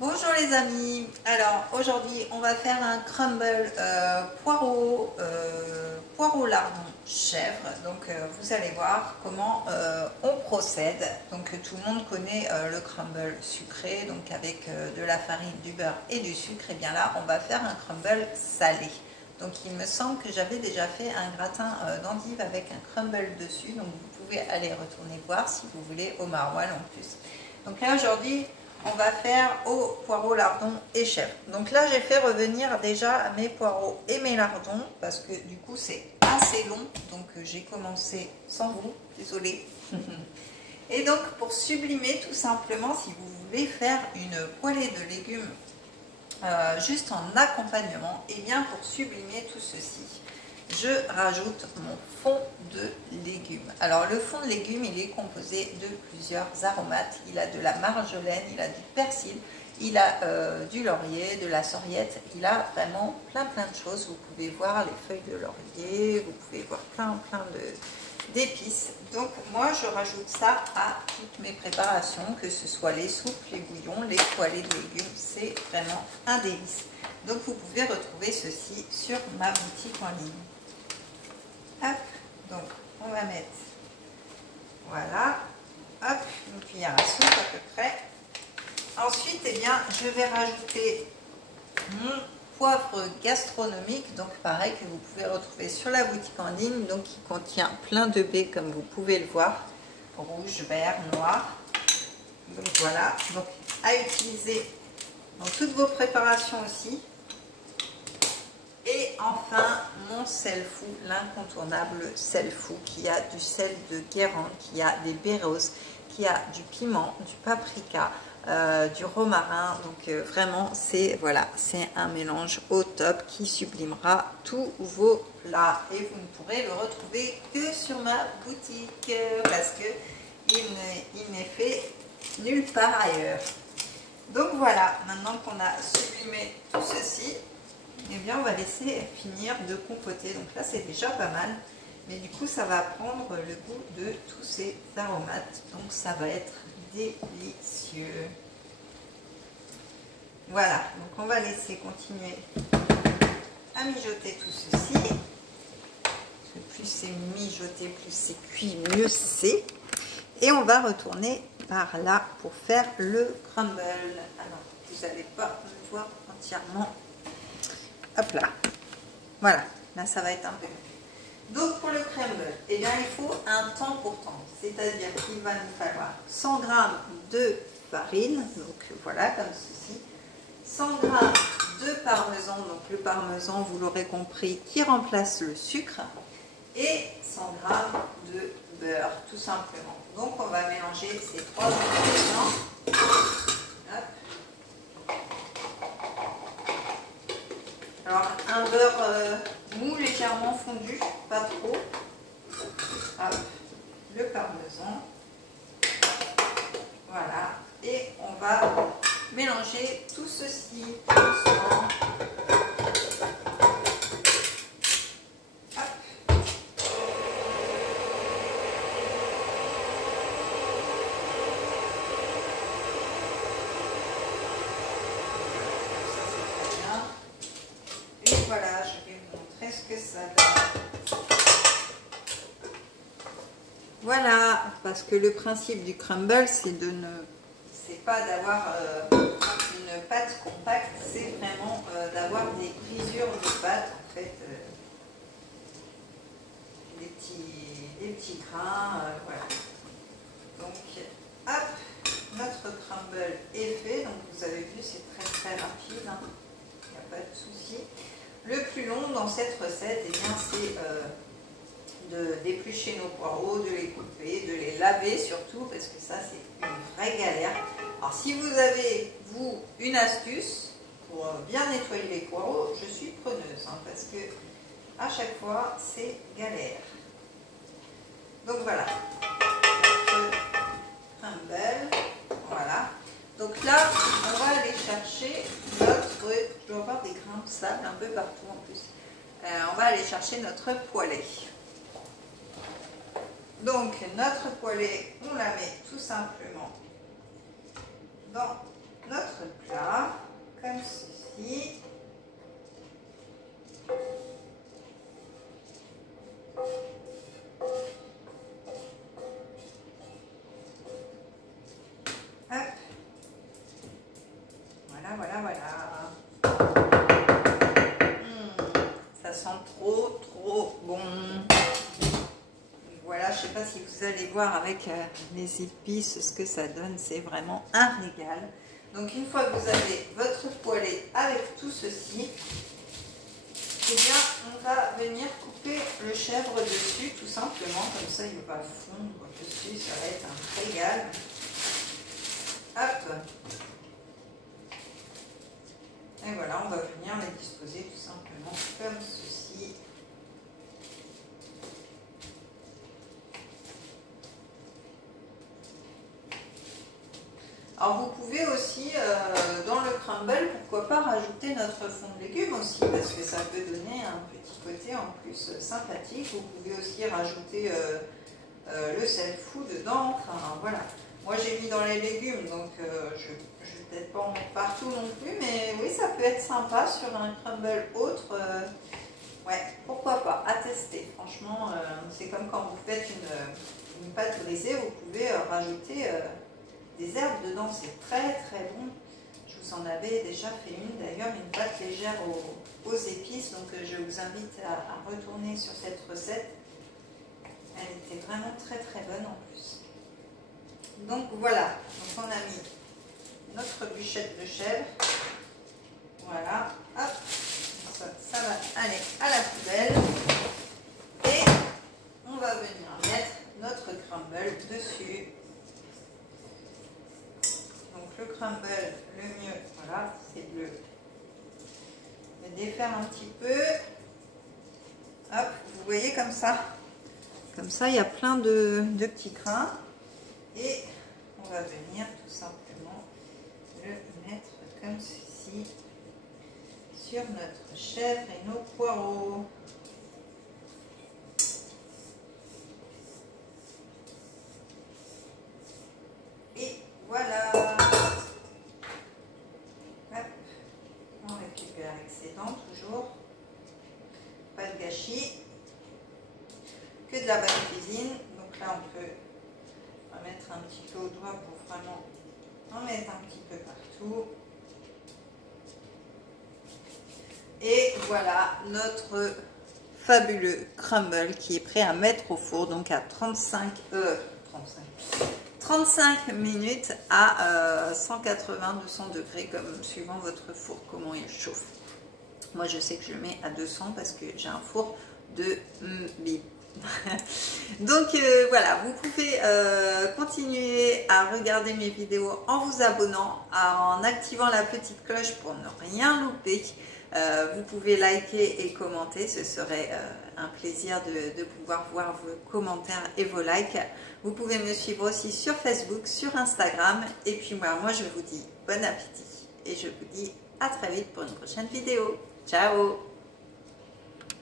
Bonjour les amis, alors aujourd'hui on va faire un crumble poireau lardon chèvre. Donc vous allez voir comment on procède. Donc tout le monde connaît le crumble sucré, donc avec de la farine, du beurre et du sucre. Et bien là on va faire un crumble salé. Donc il me semble que j'avais déjà fait un gratin d'endive avec un crumble dessus, donc vous pouvez aller retourner voir si vous voulez, au maroilles en plus. Donc là aujourd'hui on va faire au poireau, lardon et chèvre. Donc là j'ai fait revenir déjà mes poireaux et mes lardons parce que du coup c'est assez long, donc j'ai commencé sans vous, désolée. Et donc pour sublimer tout simplement, si vous voulez faire une poêlée de légumes juste en accompagnement, et bien pour sublimer tout ceci, je rajoute mon fond de légumes. Alors le fond de légumes, il est composé de plusieurs aromates. Il a de la marjolaine, il a du persil, il a du laurier, de la sorriette, il a vraiment plein de choses. Vous pouvez voir les feuilles de laurier, vous pouvez voir plein d'épices. Donc moi je rajoute ça à toutes mes préparations, que ce soit les soupes, les bouillons, les poêlées de légumes, c'est vraiment un délice. Donc vous pouvez retrouver ceci sur ma boutique en ligne. Hop, donc on va mettre, voilà, hop, une cuillère à soupe à peu près. Ensuite, eh bien, je vais rajouter mon poivre gastronomique, donc pareil, que vous pouvez retrouver sur la boutique en ligne, donc qui contient plein de baies comme vous pouvez le voir, rouge, vert, noir. Donc voilà, donc à utiliser dans toutes vos préparations aussi. Et enfin, mon sel fou, l'incontournable sel fou, qui a du sel de Guérande, qui a des baies roses, qui a du piment, du paprika, du romarin. Donc vraiment, c'est voilà, c'est un mélange au top qui sublimera tous vos plats. Et vous ne pourrez le retrouver que sur ma boutique, parce que il n'est fait nulle part ailleurs. Donc voilà, maintenant qu'on a sublimé tout ceci, eh bien on va laisser finir de compoter. Donc là c'est déjà pas mal, mais du coup ça va prendre le goût de tous ces aromates, donc ça va être délicieux. Voilà, donc on va laisser continuer à mijoter tout ceci. Parce que plus c'est mijoté, plus c'est cuit, mieux c'est. Et on va retourner par là pour faire le crumble. Alors vous n'allez pas me voir entièrement. Hop là, voilà, là ça va être un peu mieux. Donc pour le crumble, eh bien il faut un temps pour temps, c'est-à-dire qu'il va nous falloir 100 g de farine, donc voilà comme ceci, 100 g de parmesan, donc le parmesan vous l'aurez compris qui remplace le sucre, et 100 g de beurre tout simplement. Donc on va mélanger ces trois ingrédients. Hop. Alors un beurre mou légèrement fondu, pas trop. Hop, le parmesan. Voilà. Et on va mélanger tout ceci doucement. Hop. Et voilà, je vais vous montrer ce que ça donne. Voilà, parce que le principe du crumble, c'est pas d'avoir une pâte compacte, c'est vraiment d'avoir des brisures de pâte, en fait, des petits grains, voilà. Donc, hop, notre crumble est fait. Donc vous avez vu, c'est très rapide, hein. Il n'y a pas de souci. Le plus long dans cette recette, eh bien, c'est d'éplucher nos poireaux, de les couper, de les laver surtout, parce que ça c'est une vraie galère. Alors si vous avez, vous, une astuce pour bien nettoyer les poireaux, je suis preneuse, hein, parce que à chaque fois c'est galère. Donc voilà, notre crumble, voilà. Donc là, on va aller chercher notre, je dois avoir des grains de sable un peu partout en plus. On va aller chercher notre poêlée. Donc notre poêlée, on la met tout simplement dans notre plat comme ceci. Hop. Voilà, voilà, voilà. Ça sent trop, trop bon. Voilà, je ne sais pas si vous allez voir avec les épices ce que ça donne. C'est vraiment un régal. Donc, une fois que vous avez votre poêlée avec tout ceci, eh bien, on va venir couper le chèvre dessus, tout simplement. Comme ça, il va fondre dessus. Ça va être un régal. Hop. Et voilà, on va venir les disposer tout simplement comme ceci. Alors vous pouvez aussi, dans le crumble, pourquoi pas rajouter notre fond de légumes aussi, parce que ça peut donner un petit côté en plus sympathique. Vous pouvez aussi rajouter le sel fou dedans, enfin voilà. Moi j'ai mis dans les légumes, donc je vais peut-être pas en mettre partout non plus, mais oui, ça peut être sympa sur un crumble autre. Ouais, pourquoi pas, à tester. Franchement, c'est comme quand vous faites une pâte brisée, vous pouvez rajouter des herbes dedans, c'est très très bon. Je vous en avais déjà fait une d'ailleurs, une pâte légère aux épices, donc je vous invite à retourner sur cette recette. Elle était vraiment très très bonne en plus. Donc voilà, donc on a mis notre bûchette de chèvre. Voilà, hop, ça va aller à la poubelle. Et on va venir mettre notre crumble dessus. Donc le crumble, le mieux, voilà, c'est de le défaire un petit peu. Hop, vous voyez comme ça. Comme ça, il y a plein de petits grains. Et on va venir tout simplement le mettre comme ceci sur notre chèvre et nos poireaux. Et voilà. Hop. On récupère l'excédent toujours. Pas de gâchis. Que de la bonne cuisine. Donc là, on peut mettre un petit peu au doigt pour vraiment en mettre un petit peu partout. Et voilà notre fabuleux crumble qui est prêt à mettre au four, donc à 35 minutes à 180-200 degrés, comme suivant votre four, comment il chauffe. Moi je sais que je le mets à 200 parce que j'ai un four de bip. Donc voilà, vous pouvez continuer à regarder mes vidéos en vous abonnant, en activant la petite cloche pour ne rien louper. Vous pouvez liker et commenter, ce serait un plaisir de pouvoir voir vos commentaires et vos likes. Vous pouvez me suivre aussi sur Facebook, sur Instagram. Et puis moi je vous dis bon appétit et je vous dis à très vite pour une prochaine vidéo. Ciao!